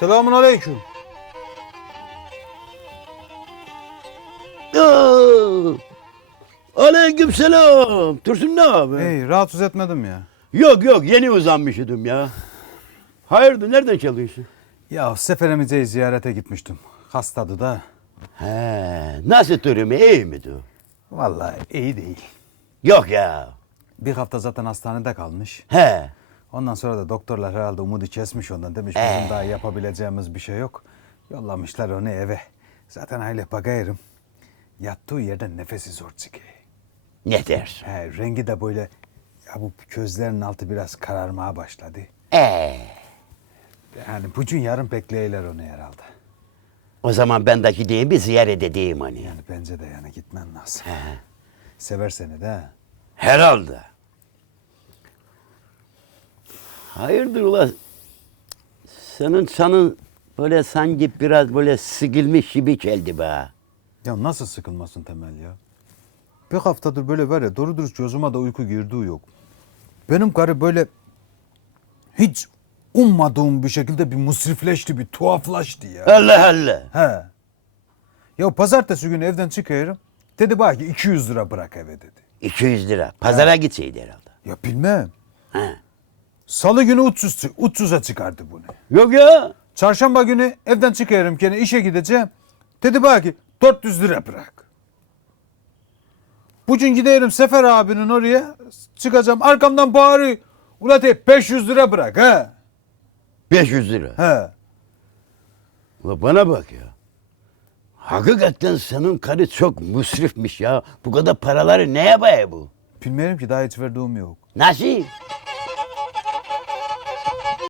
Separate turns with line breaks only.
Selamun aleyküm.
Aleyküm selam. Tursun ne abi?
Hey rahatsız etmedim ya.
Yok yok yeni uzanmışydım ya. Hayırdır nereden çalıyorsun?
Ya Seferemize'yi ziyarete gitmiştim. Hastadı da.
He, nasıl durumu iyi mi du?
Vallahi iyi değil.
Yok ya.
Bir hafta zaten hastanede kalmış.
He.
Ondan sonra da doktorlar herhalde umudu kesmiş ondan. Demiş
Ee.
bizim daha yapabileceğimiz bir şey yok. Yollamışlar onu eve. Zaten aile bakayım. Yattığı yerden nefesi zor çıkıyor.
Ne dersin?
He, rengi de böyle ya bu gözlerinin altı biraz kararmaya başladı.
Ee,
Yani bugün yarın bekleyiler onu herhalde.
o zaman ben de gideyim bir ziyaret edeyim hani.
Yani bence de yani gitmen lazım.
He.
Sever seni de.
Herhalde. Hayırdır ula? Senin sanın böyle sanki biraz böyle sıkılmış gibi geldi be.
Ya nasıl sıkılmasın Temel ya? Bir haftadır böyle var ya doğru dürüst gözüme de uyku girdiği yok. Benim karı böyle hiç ummadığım bir şekilde bir musrifleşti, bir tuhaflaştı ya.
Allah Allah.
He. Ya pazartesi günü evden çıkıyorum. Dedi bana ki 200 lira bırak eve dedi.
200 lira. Pazara gitseydi herhalde.
Ya bilmem.
He.
Salı günü 300, çı- 300'e çıkardı bunu.
Yok ya.
Çarşamba günü evden çıkıyorum gene işe gideceğim. Dedi bana ki 400 lira bırak. Bugün giderim Sefer abinin oraya çıkacağım arkamdan bağırıyor. Ulan de 500 lira bırak he.
500 lira.
He.
Ula bana bak ya. Hakikaten senin karı çok musrifmiş ya. Bu kadar paraları ne yapıyor bu?
Bilmiyorum ki daha hiç verdiğim yok.
Nasıl?